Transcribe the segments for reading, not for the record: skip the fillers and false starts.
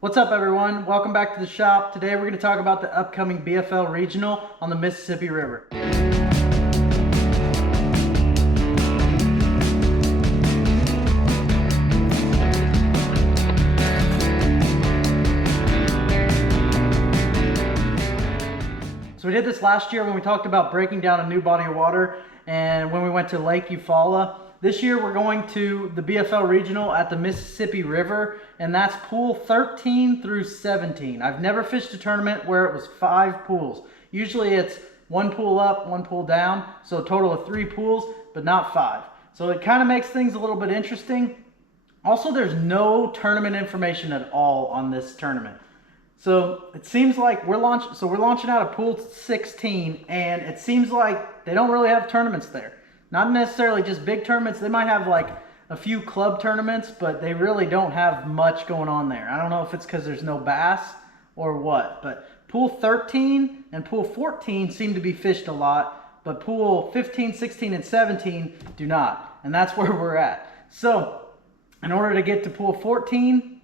What's up everyone? Welcome back to the shop. Today we're going to talk about the upcoming BFL Regional on the Mississippi River. So we did this last year when we talked about breaking down a new body of water and when we went to Lake Eufaula. This year we're going to the BFL Regional at the Mississippi River, and that's pool 13 through 17. I've never fished a tournament where it was 5 pools. Usually it's 1 pool up, 1 pool down, so a total of 3 pools, but not 5. So it kind of makes things a little bit interesting. Also, there's no tournament information at all on this tournament. So it seems like we're launching out of pool 16, and it seems like they don't really have tournaments there. Not necessarily just big tournaments. They might have like a few club tournaments, but they really don't have much going on there. I don't know if it's because there's no bass or what, but pool 13 and pool 14 seem to be fished a lot, but pool 15, 16, and 17 do not, and that's where we're at. So in order to get to pool 14,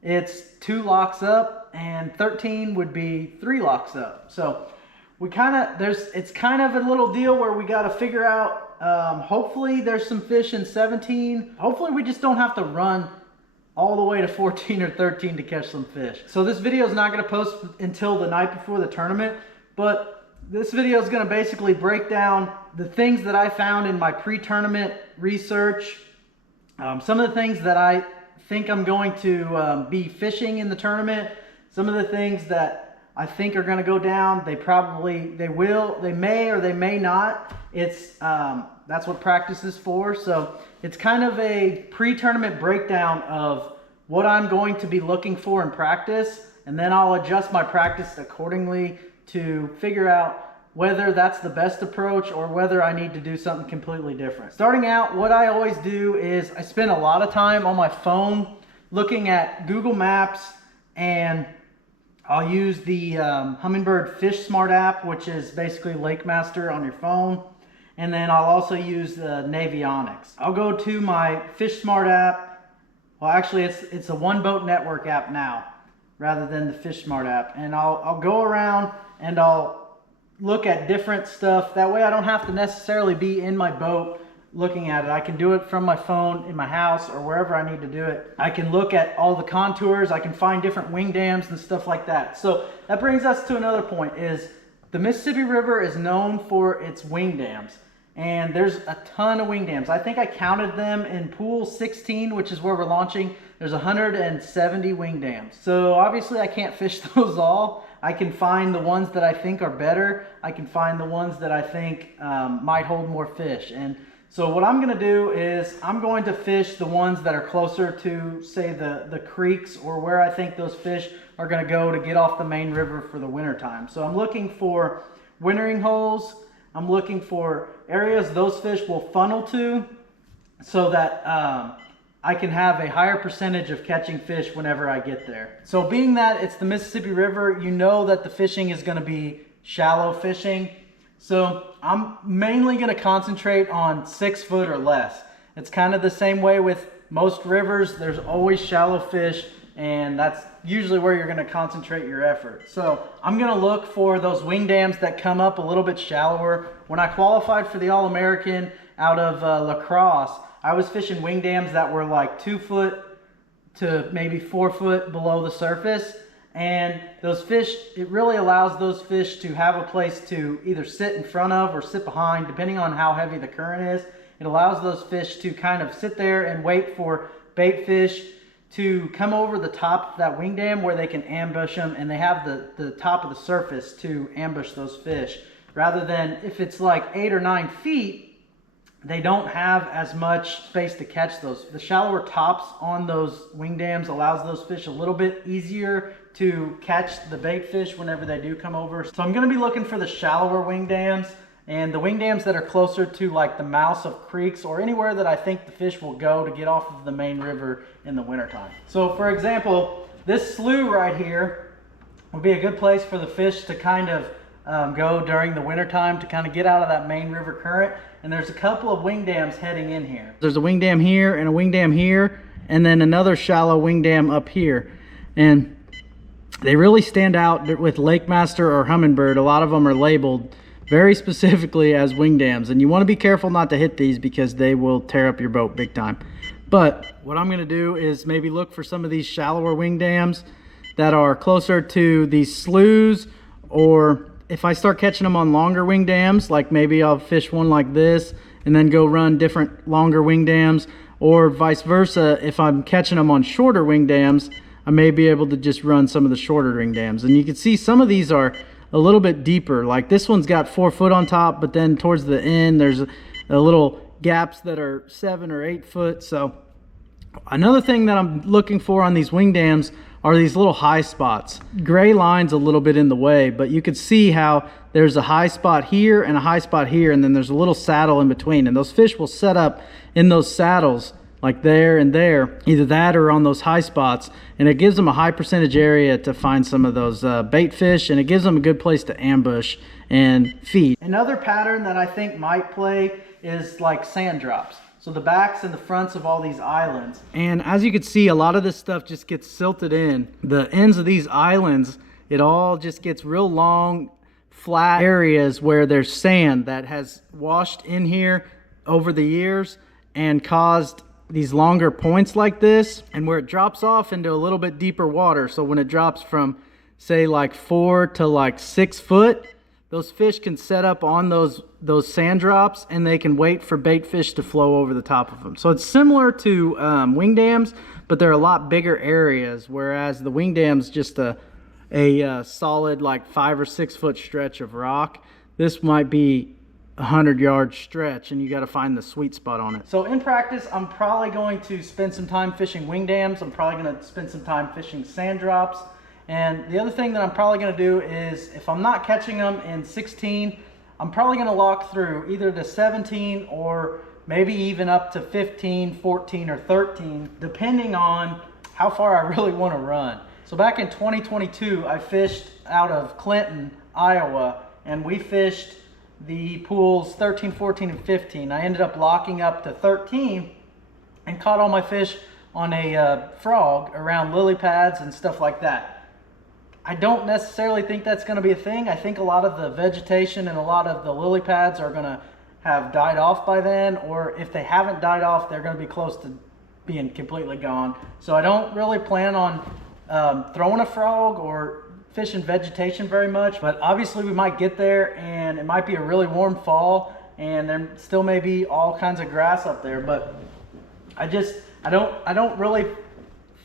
it's 2 locks up, and 13 would be 3 locks up. So it's kind of a little deal where we got to figure out, hopefully there's some fish in 17. Hopefully we just don't have to run all the way to 14 or 13 to catch some fish. So this video is not going to post until the night before the tournament, but this video is going to basically break down the things that I found in my pre-tournament research, some of the things that I think I'm going to be fishing in the tournament, some of the things that I think are going to go down. They may or they may not. That's what practice is for. So it's kind of a pre-tournament breakdown of what I'm going to be looking for in practice, and then I'll adjust my practice accordingly to figure out whether that's the best approach or whether I need to do something completely different. Starting out, what I always do is I spend a lot of time on my phone looking at Google Maps, and I'll use the Humminbird Fish Smart app, which is basically Lake Master on your phone. And then I'll also use the Navionics. I'll go to my Fish Smart app. Well, actually, it's a One Boat Network app now, rather than the Fish Smart app. And I'll go around and I'll look at different stuff. That way I don't have to necessarily be in my boat looking at it. I can do it from my phone in my house or wherever I need to do it. I can look at all the contours. I can find different wing dams and stuff like that. So that brings us to another point, is the Mississippi River is known for its wing dams. And there's a ton of wing dams. I think I counted them in pool 16, which is where we're launching. There's 170 wing dams. So obviously I can't fish those all. I can find the ones that I think are better. I can find the ones that I think might hold more fish. And so what I'm going to do is I'm going to fish the ones that are closer to, say, the creeks, or where I think those fish are going to go to get off the main river for the winter time. So I'm looking for wintering holes. I'm looking for areas those fish will funnel to, so that I can have a higher percentage of catching fish whenever I get there. So being that it's the Mississippi River, you know that the fishing is going to be shallow fishing. So I'm mainly going to concentrate on 6 foot or less. It's kind of the same way with most rivers. There's always shallow fish, and that's usually where you're going to concentrate your effort. So I'm going to look for those wing dams that come up a little bit shallower. When I qualified for the All-American out of La Crosse, I was fishing wing dams that were like 2 foot to maybe 4 foot below the surface. And those fish, it really allows those fish to have a place to either sit in front of or sit behind, depending on how heavy the current is. It allows those fish to kind of sit there and wait for bait fish to come over the top of that wing dam where they can ambush them, and they have the top of the surface to ambush those fish. Rather than if it's like 8 or 9 feet, they don't have as much space to catch those. The shallower tops on those wing dams allows those fish a little bit easier to catch the bait fish whenever they do come over. So I'm going to be looking for the shallower wing dams, and the wing dams that are closer to like the mouths of creeks or anywhere that I think the fish will go to get off of the main river in the wintertime. So for example, this slough right here would be a good place for the fish to kind of go during the wintertime to kind of get out of that main river current. And there's a couple of wing dams heading in here. There's a wing dam here and a wing dam here, and then another shallow wing dam up here. And They really stand out with Lake Master or Humminbird. A lot of them are labeled very specifically as wing dams, and you want to be careful not to hit these because they will tear up your boat big time. But what I'm going to do is maybe look for some of these shallower wing dams that are closer to these sloughs, or if I start catching them on longer wing dams, like maybe I'll fish one like this and then go run different longer wing dams, or vice versa. If I'm catching them on shorter wing dams, I may be able to just run some of the shorter wing dams. And you can see some of these are a little bit deeper. Like this one's got 4 foot on top, but then towards the end there's a little gaps that are 7 or 8 foot. So another thing that I'm looking for on these wing dams are these little high spots. Gray line's a little bit in the way, but you could see how there's a high spot here and a high spot here, and then there's a little saddle in between, and those fish will set up in those saddles like there and there, either that or on those high spots, and it gives them a high percentage area to find some of those bait fish, and it gives them a good place to ambush and feed. Another pattern that I think might play is like sand drops. So the backs and the fronts of all these islands. And as you can see, a lot of this stuff just gets silted in. The ends of these islands, it all just gets real long, flat areas where there's sand that has washed in here over the years and caused these longer points like this, and where it drops off into a little bit deeper water. So when it drops from say like 4 to like 6 foot, those fish can set up on those sand drops, and they can wait for bait fish to flow over the top of them. So it's similar to wing dams, but they're a lot bigger areas, whereas the wing dam's just a solid like 5 or 6 foot stretch of rock. This might be 100-yard stretch, and you got to find the sweet spot on it. So in practice, I'm probably going to spend some time fishing wing dams. I'm probably going to spend some time fishing sand drops. And the other thing that I'm probably going to do is, if I'm not catching them in 16, I'm probably going to lock through either to 17 or maybe even up to 15, 14, or 13, depending on how far I really want to run. So back in 2022, I fished out of Clinton, Iowa, and we fished the pools 13, 14, and 15. I ended up locking up to 13 and caught all my fish on a frog around lily pads and stuff like that. I don't necessarily think that's going to be a thing. I think a lot of the vegetation and a lot of the lily pads are going to have died off by then, or if they haven't died off, they're going to be close to being completely gone. So I don't really plan on throwing a frog or fishing vegetation very much, but obviously we might get there and it might be a really warm fall and there still may be all kinds of grass up there, but I don't really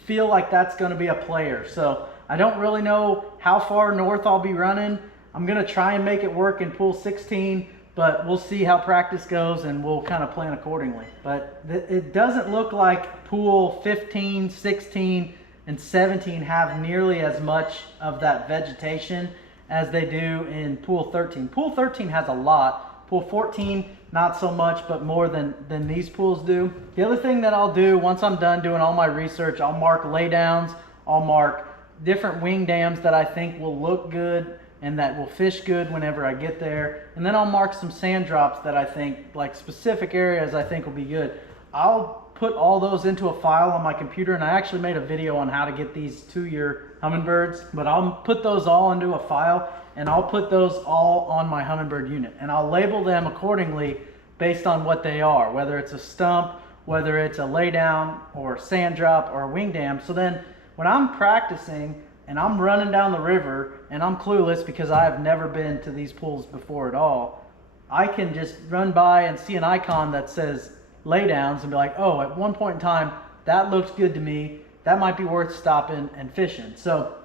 feel like that's going to be a player. So I don't really know how far north I'll be running. I'm going to try and make it work in pool 16, but we'll see how practice goes and we'll kind of plan accordingly. But it doesn't look like pool 15, 16, and 17 have nearly as much of that vegetation as they do in pool 13. Pool 13 has a lot. Pool 14, not so much, but more than these pools do. The other thing that I'll do once I'm done doing all my research, I'll mark laydowns, I'll mark different wing dams that I think will look good and that will fish good whenever I get there. And then I'll mark some sand drops that I think, like specific areas I think will be good. I'll put all those into a file on my computer, and I actually made a video on how to get these to your Humminbirds, but I'll put those all into a file and I'll put those all on my Humminbird unit, and I'll label them accordingly based on what they are, whether it's a stump, whether it's a laydown or a sand drop or a wing dam. So then when I'm practicing and I'm running down the river and I'm clueless because I have never been to these pools before at all, I can just run by and see an icon that says laydowns and be like, oh, at one point in time, that looks good to me. That might be worth stopping and fishing. So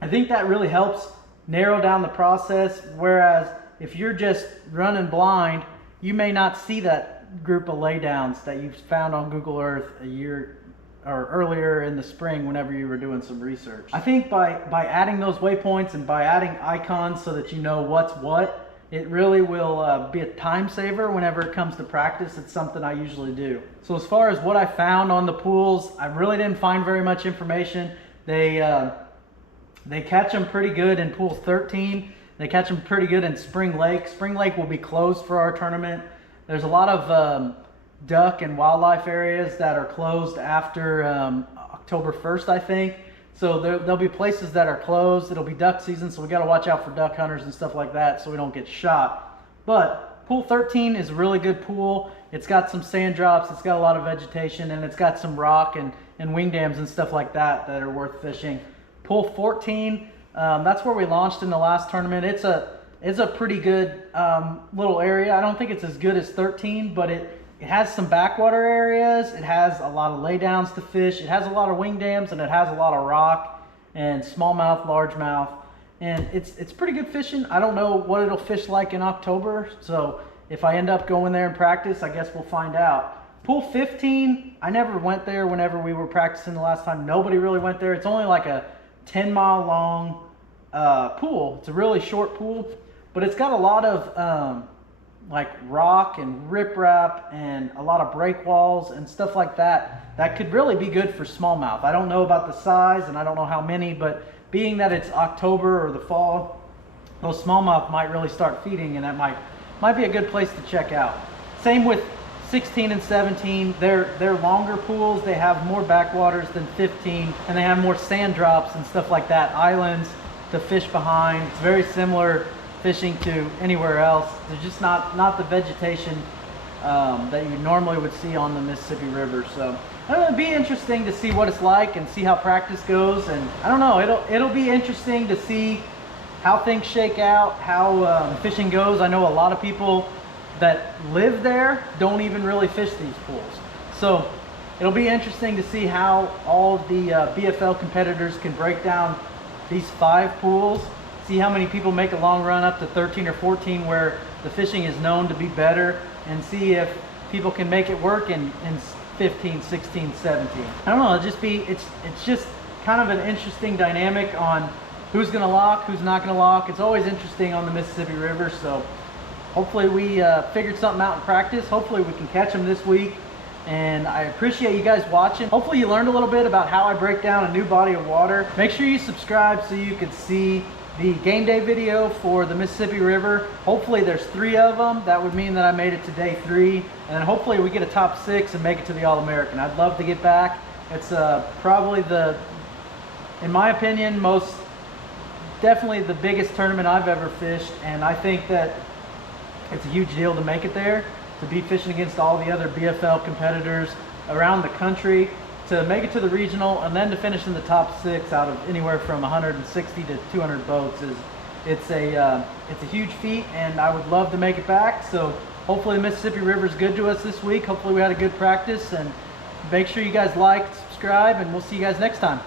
I think that really helps narrow down the process. Whereas if you're just running blind, you may not see that group of laydowns that you found on Google Earth a year or earlier in the spring whenever you were doing some research. I think by adding those waypoints and by adding icons so that you know what's what, it really will be a time saver whenever it comes to practice. It's something I usually do. So as far as what I found on the pools, I really didn't find very much information. They catch them pretty good in pool 13. They catch them pretty good in Spring Lake. Spring Lake will be closed for our tournament. There's a lot of duck and wildlife areas that are closed after October 1st, I think. So there'll be places that are closed. It'll be duck season, so we got to watch out for duck hunters and stuff like that so we don't get shot. But pool 13 is a really good pool. It's got some sand drops, it's got a lot of vegetation, and it's got some rock and wing dams and stuff like that that are worth fishing. Pool 14, that's where we launched in the last tournament. It's a pretty good little area. I don't think it's as good as 13, but it has some backwater areas. It has a lot of laydowns to fish. It has a lot of wing dams, and it has a lot of rock and smallmouth, largemouth. And it's pretty good fishing. I don't know what it'll fish like in October, so if I end up going there and practice, I guess we'll find out. Pool 15, I never went there whenever we were practicing the last time. Nobody really went there. It's only like a 10-mile long pool. It's a really short pool, but it's got a lot of like rock and riprap and a lot of break walls and stuff like that. That could really be good for smallmouth. I don't know about the size and I don't know how many, but being that it's October or the fall, those smallmouth might really start feeding, and that might be a good place to check out. Same with 16 and 17. They're longer pools. They have more backwaters than 15, and they have more sand drops and stuff like that, islands to fish behind. It's very similar fishing to anywhere else. There's just not the vegetation that you normally would see on the Mississippi River. So it'll be interesting to see what it's like and see how practice goes. And I don't know, it'll be interesting to see how things shake out, how fishing goes. I know a lot of people that live there don't even really fish these pools. So it'll be interesting to see how all of the BFL competitors can break down these 5 pools, see how many people make a long run up to 13 or 14 where the fishing is known to be better, and see if people can make it work in 15, 16, 17. I don't know, it's just kind of an interesting dynamic on who's going to lock, who's not going to lock. It's always interesting on the Mississippi River, so hopefully we figured something out in practice. Hopefully we can catch them this week, and I appreciate you guys watching. Hopefully you learned a little bit about how I break down a new body of water. Make sure you subscribe so you can see the game day video for the Mississippi River. Hopefully there's 3 of them. That would mean that I made it to day 3, and then hopefully we get a top 6 and make it to the All-American. I'd love to get back. It's probably in my opinion, definitely the biggest tournament I've ever fished, and I think that it's a huge deal to make it there, to be fishing against all the other BFL competitors around the country, to make it to the regional, and then to finish in the top 6 out of anywhere from 160 to 200 boats. It's a huge feat, and I would love to make it back. So hopefully the Mississippi River is good to us this week. Hopefully we had a good practice, and make sure you guys like, subscribe, and we'll see you guys next time.